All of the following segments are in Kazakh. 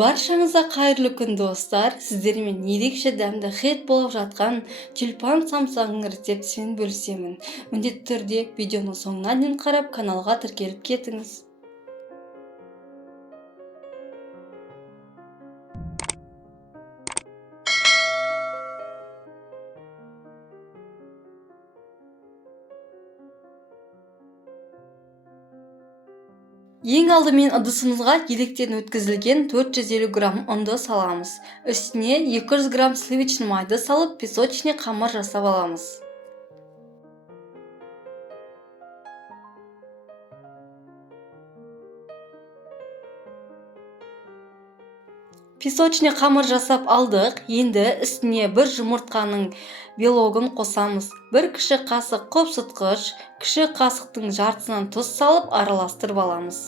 Баршаңызға қайырлы күн достар. Сіздермен ерекше дәмді хет болып жатқан тюльпан самсағының рецептісімен бөлісемін. Міндетті түрде видеоны соңына дейін қарап, каналға тіркеліп кетіңіз. Ең алдымен ыдысымызға електен өткізілген 450 грамм ұнды саламыз. Үстіне 200 грамм сливочный майды салып, песочный қамыр жасап аламыз. Песочный қамыр жасап алдық. Енді үстіне бір жұмыртқаның белогын қосамыз. Бір кіші қасық қопсытқыш, кіші қасықтың жартысынан тұз салып араластырып аламыз.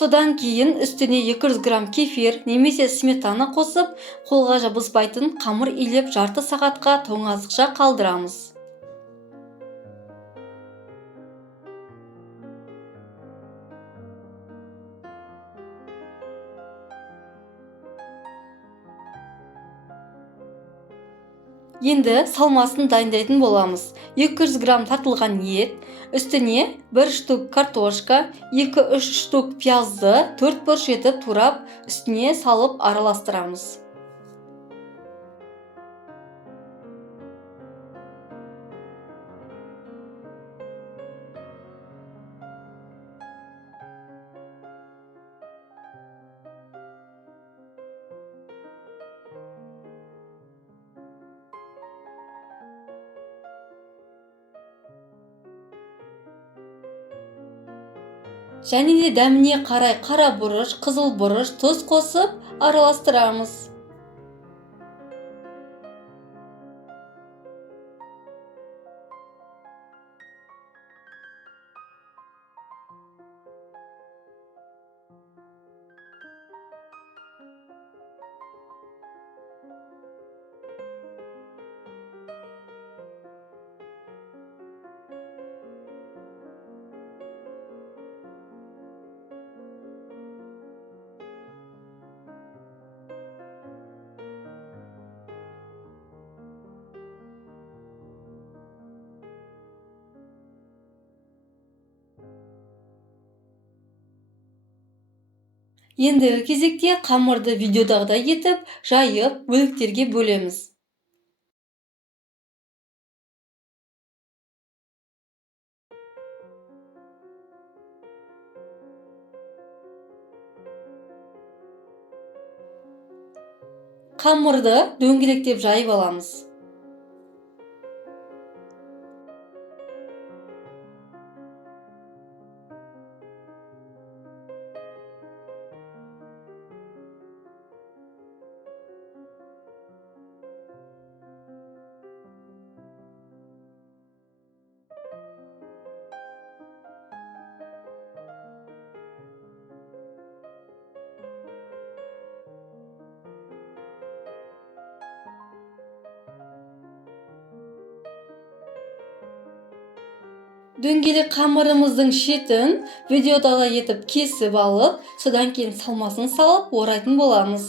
Содан кейін үстіне 200 грамм кефир немесе сметана қосып, қолға жабыспайтын қамыр илеп жарты сағатқа тоңазықша қалдырамыз. Енді салмасын дайындайтын боламыз. 200 грамм тартылған ет, үстіне 1 штук картошка, 2-3 штук пиязды 4 бұрыш етіп турап, үстіне салып араластырамыз. Және де дәміне қарай қара бұрыш, қызыл бұрыш, тұз қосып араластырамыз. Ендігі кезекте қамырды видеодағыдай етіп, жайып, бөліктерге бөлеміз. Қамырды дөңгелектеп жайып аламыз. Дөңгелек қамырымыздың шетін видеодағыдай етіп кесіп алып, содан кейін салмасын салып орайтын боламыз.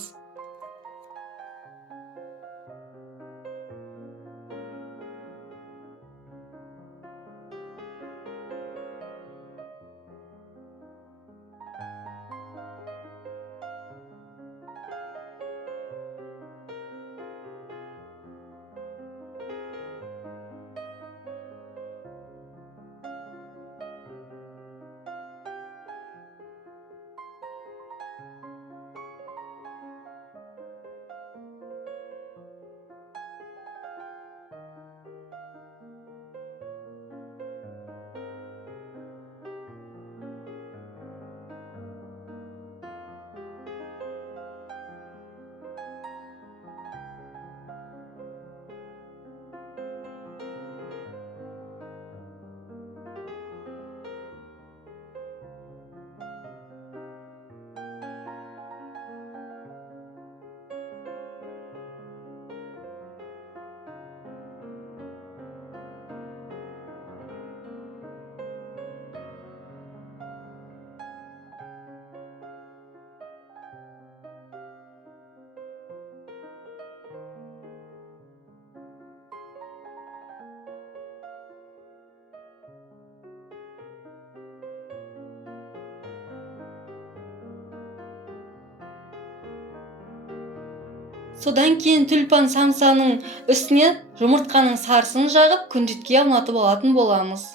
Содан кейін тюльпан самсаның үстіне жұмыртқаның сарысын жағып күнжетке аунатып алатын боламыз.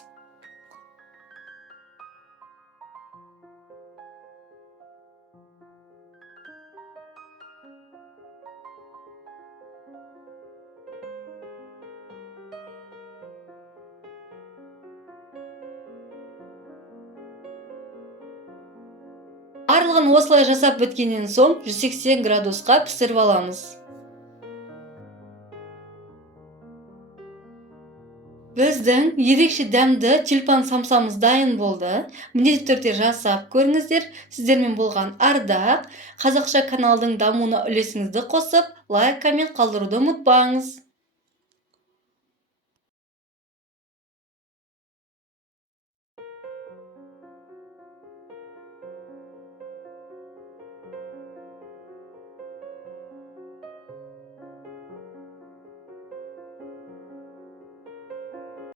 Барлығын осылай жасап біткеннен соң 180 градусқа пісіріп аламыз. Біздің ерекше дәмді тюльпан самсамыз дайын болды. Міндетті түрде жасап көріңіздер. Сіздермен болған Ардақ. Қазақша каналдың дамуына үлесіңізді қосып, лайк, коммент қалдыруды ұмытпаңыз.